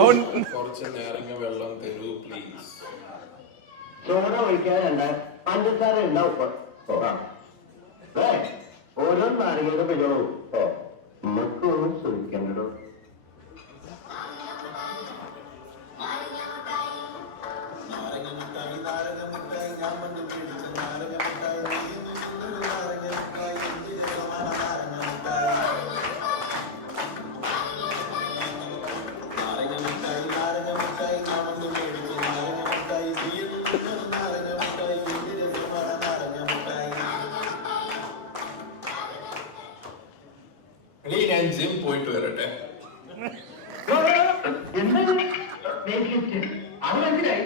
കുറച്ച് നാരങ്ങ വെള്ളം തരൂ പ്ലീസ്. ചോര ഒഴിക്കാതെ പഞ്ചസാര ഉണ്ടാവും. ഓരോ നാരങ്ങയുടെ പിഴവും നമുക്കൊന്നും ശ്രമിക്കണ്ടോ. ഞാൻ ജിം പോയിട്ട് വരട്ടെ. അത് മനസ്സിലായി.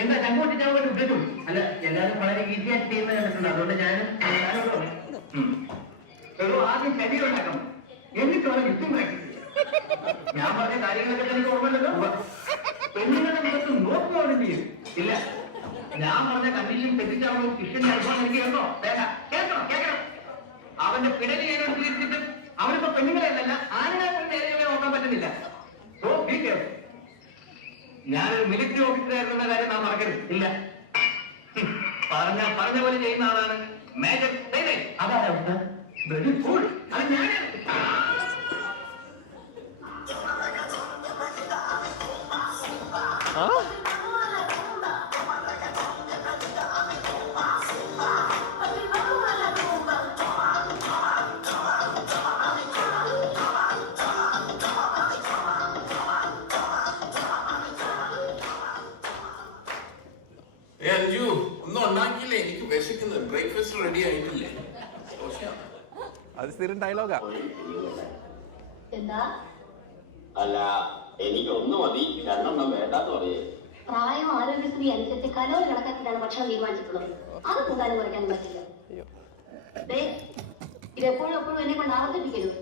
എന്താ ചങ്ങോട്ട് ചങ്ങോട്ട് ഉപയോഗിക്കും. അല്ല എല്ലാവരും വളരെ ഈസി ആയിട്ട് ചെയ്യുന്നത് കണ്ടിട്ടുണ്ട്. അതുകൊണ്ട് ഞാനും ആദ്യം ശരീരം ഉണ്ടാക്കണം, എന്നിട്ട് വേണം യുദ്ധം പ്രാക്ടീസ്. ഞാൻ പറഞ്ഞ കാര്യങ്ങളൊക്കെ എനിക്ക് ഓർമ്മയില്ലല്ലോ. പെണ്ണുങ്ങളുടെ മുഖത്ത് നോക്കുകയാണ് ചെയ്യും. ഇല്ല, ഞാൻ പറഞ്ഞ കണ്ടീഷൻ തെറ്റിച്ചാവുമ്പോൾ ശിഷ്യന്റെ അനുഭവം എനിക്ക് കേട്ടോ. കേൾക്കണം കേൾക്കണം. അവന്റെ പിടലി എന്നോട് തിരിച്ചിട്ട് അവനിപ്പോ പെണ്ണുങ്ങളെയല്ല ആരുടെ നേരെ നോക്കാൻ പറ്റുന്നില്ല. So be careful. ഞാനൊരു മിലിറ്ററി ഓഫീസറായിരുന്ന കാര്യം നാം മറക്കരുത്. ഇല്ല, പറഞ്ഞ പോലെ ചെയ്യുന്ന ആളാണ് മേജർ. അതാണ് വെരി കൂൾ. അത് ഞാൻ അഞ്ജു ഒന്നും ഉണ്ടാക്കിയില്ലേ? എനിക്ക് വിശക്കുന്നത്. ബ്രേക്ക്ഫാസ്റ്റ് റെഡി ആയിട്ടില്ലേ? അത് സ്ഥിരം ഡയലോഗാ. അല്ല, എനിക്ക് ഒന്ന് മതി, രണ്ടെണ്ണം വേണ്ടാന്ന് പറയേ. പ്രായം ആരോഗ്യസ്ഥിതി അനുസരിച്ച് കലോറി കണക്കാക്കിയിട്ടാണ് ഭക്ഷണം തീരുമാനിച്ചിട്ടുള്ളത്. അത് കൂട്ടാനും കുറയ്ക്കാനും പറ്റില്ല. ഇതെപ്പോഴും എപ്പോഴും എന്നെ കൊണ്ട് ആവർത്തിപ്പിക്കരുത്,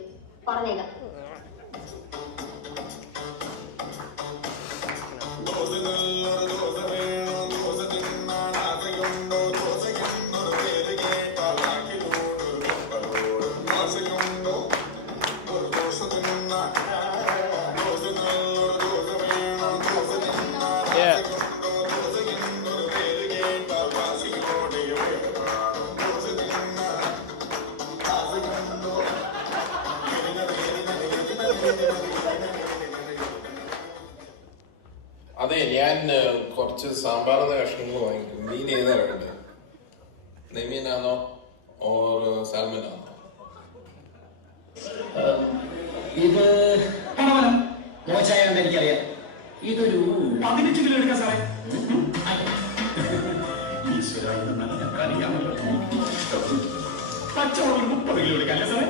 പറഞ്ഞേക്കാം. അതെ, ഞാൻ കുറച്ച് സാമ്പാറിന്റെ കഷ്ണങ്ങൾ വാങ്ങിക്കും. മീൻ ഏതാ വേണ്ടത്? നെയ്മീനാണോ ഓർ സാൽമനാണോ? ഇത് മോശമായെന്ന് എനിക്കറിയാം. ഇതൊരു 15 കിലോ എടുക്കാം സാറേ. ഈശ്വരാമല്ലോ, പച്ചമുളക് 30 കിലോ എടുക്കാം അല്ലേ സാറേ?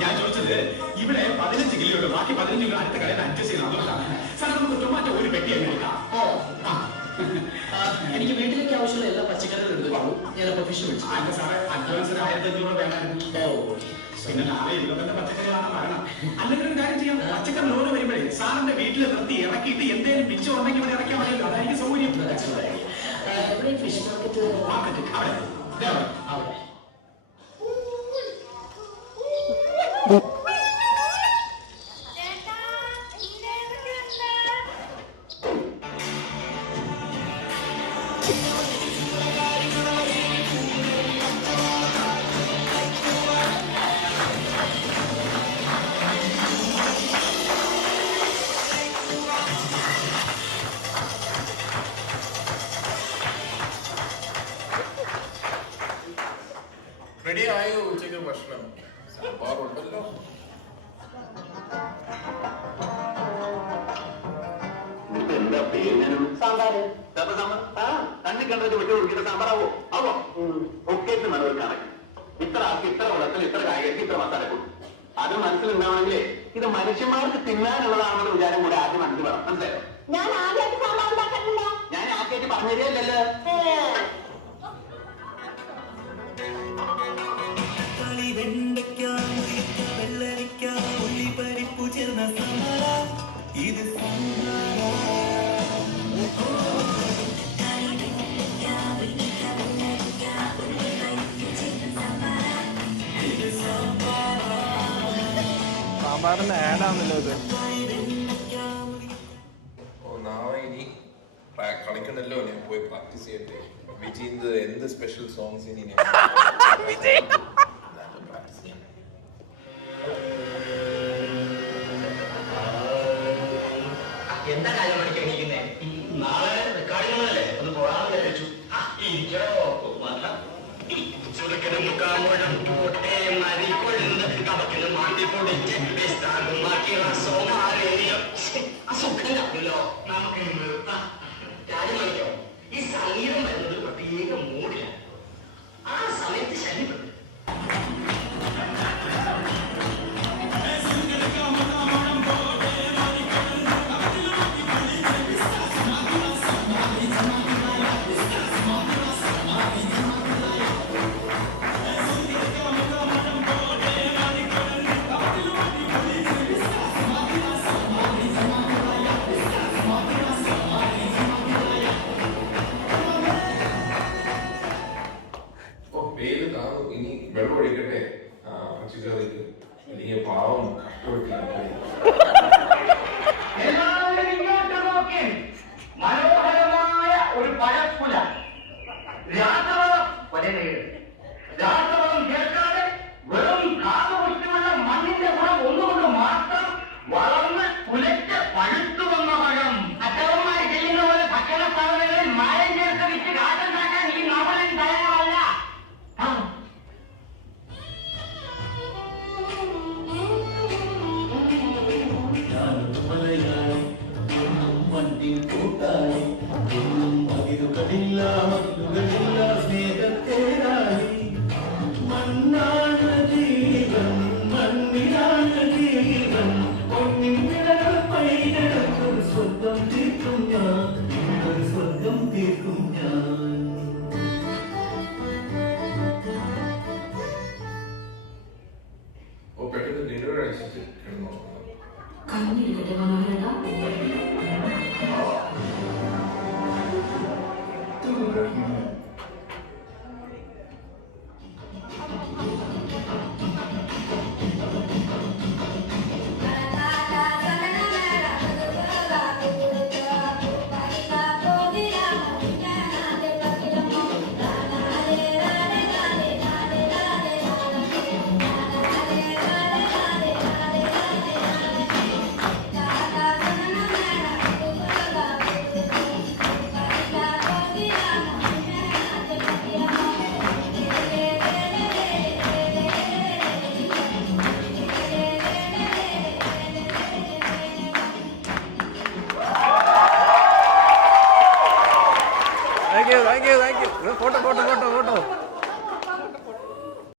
ഞാൻ ചോദിച്ചത് ഇവിടെ 15 കിലോ ഉണ്ട്, ബാക്കി 15 കിലോ അടുത്ത കടയിൽ അഡ്ജസ്റ്റ് ചെയ്യുന്ന അതുകൊണ്ടാണ് സാർ. നമുക്ക് ടൊമാറ്റോ ഒരു പെട്ടി അങ്ങ് എടുക്കാം. എനിക്ക് വീട്ടിലേക്ക് ആവശ്യമുള്ള എല്ലാ പച്ചക്കറികളും എടുത്തോളൂ. ഞാൻ പ്രൊഫഷൻ വിളിച്ചു. അല്ല സാറേ, അഡ്വാൻസ് 1500 വേണമായിരുന്നു. പിന്നെ നാളെ 20 പച്ചക്കറിയാണ് വരണം. അല്ലെങ്കിൽ ഒരു കാര്യം ചെയ്യാം, പച്ചക്കറി ലോഡ് വരുമ്പോഴേ സാറിന്റെ വീട്ടിൽ നിർത്തി ഇറക്കിയിട്ട് എന്തെങ്കിലും പിച്ച ഉണ്ടെങ്കിൽ ഇവിടെ ഇറക്കാൻ മതിയല്ലോ. അതായിരിക്കും സൗകര്യം. ഫിഷ് മാർക്കറ്റ് അവിടെ. റെഡി ആയോ ഉച്ചയ്ക്ക് ഭക്ഷണം? സാമ്പാറുണ്ടല്ലോ. എന്താ പേര്? സാമ്പാർ. കണ്ണി കണ്ടത് വിട്ടു കൊടുക്കുന്ന സാമ്പാറാവോ? ആവോ? ഒക്കെ ഒരു കണക്ക്. ഇത്ര ആൾക്ക് ഇത്ര വെള്ളത്തിൽ ഇത്ര കായകൾക്ക് ഇത്ര മസാല കൊടുക്കും. അത് മനസ്സിലുണ്ടാവണമെങ്കിലേ ഇത് മനുഷ്യന്മാർക്ക് തിന്നാനുള്ളതാണെന്നുള്ള വിചാരം കൂടെ ആദ്യം മനസ്സിൽ വേണം. മനസ്സിലായോ? ഞാൻ ആദ്യമായിട്ട് സാമ്പാർ ഉണ്ടാക്കാറുണ്ടോ? ഞാൻ ആദ്യമായിട്ട് പറഞ്ഞതല്ലോ. പറഞ്ഞ ആഡാണല്ലോ ഇത്. നാളെ ഇനി കളിക്കണല്ലോ, ഞാൻ പോയി പ്രാക്ടീസ് ചെയ്യട്ടെ. വിജയിന്റെ എന്ത് സ്പെഷ്യൽ സോങ്സ് ഇനി ഞാൻ പ്രാക്ടീസ് ചെയ്യാം. എന്താ കാര്യം പഠിക്കാനിരിക്കുന്നേ? നാളെ റെക്കോർഡിങ്ങല്ലേ, ഒന്ന് പോകാൻ വിചാരിച്ചു. ചുരുക്കനും മുക്കാമുഴം പോട്ടെ മരി കൊഴുന്ന് കവക്കിന് മാറ്റി പൊടിച്ച് അസുഖമില്ലല്ലോ. നമുക്ക് നിർത്താം. കാര്യം പഠിക്കോ, ഈ സംഗീതം വരുന്നത് പ്രത്യേക മൂടില്ല. ആ സമയത്ത് ശല്യപ്പെട്ടു. വെയില് കാണും, ഇനി വെള്ളം ഒഴിക്കട്ടെ പച്ചക്കറിക്ക്, അല്ലെങ്കിൽ പാവം കഷ്ടപ്പെട്ടിരിക്കും. എല്ലാവരും ഇങ്ങോട്ട് നോക്കി. മനോഹരമായ ഒരു പഴക്കുല. രാസവളം രാസവളം കേൾക്കാതെ വെറും കാതുകുറ്റിയുള്ള മണ്ണിന്റെ ഗുണം ഒന്നുകൊണ്ട് മാത്രം വളർന്ന് കുലച്ച് പഴുത്തു വന്ന പഴം. അച്ഛവന്മാർ ചെയ്യുന്ന പോലെ ഭക്ഷണ സ്ഥാപനങ്ങളിൽ മായം ചേർത്ത് വിറ്റ് കാറ്റുണ്ടാക്കാൻ ഈ നവലൻ തയ്യാറല്ല. പെട്ടെന്ന് ഡിന്നർ കഴിച്ചിട്ട് കിടന്നു. കണ്ണിരിക്കട്ടെ മനോഹരേട്ടാ. Thank you. Photo.